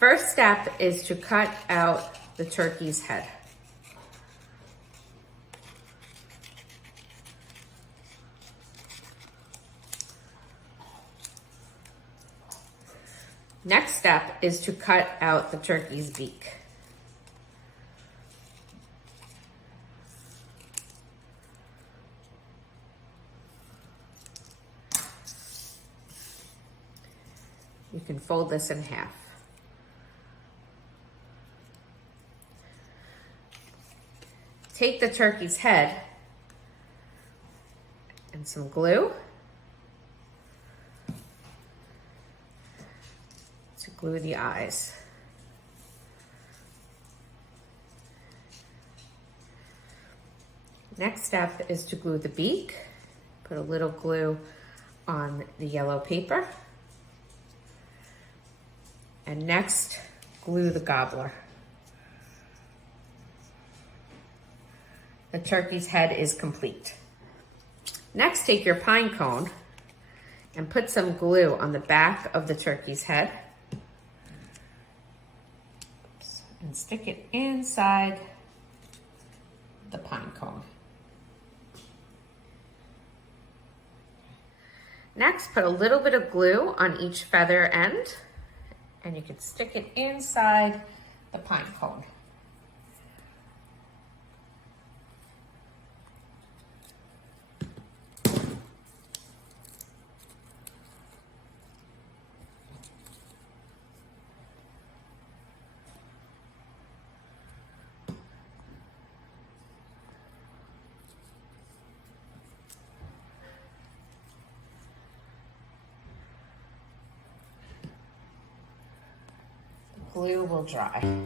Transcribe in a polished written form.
First step is to cut out the turkey's head. Next step is to cut out the turkey's beak. You can fold this in half. Take the turkey's head and some glue to glue the eyes. Next step is to glue the beak. Put a little glue on the yellow paper. And next, glue the gobbler. The turkey's head is complete. Next, take your pine cone and put some glue on the back of the turkey's head and stick it inside the pine cone. Next, put a little bit of glue on each feather end and you can stick it inside the pine cone. Glue will dry.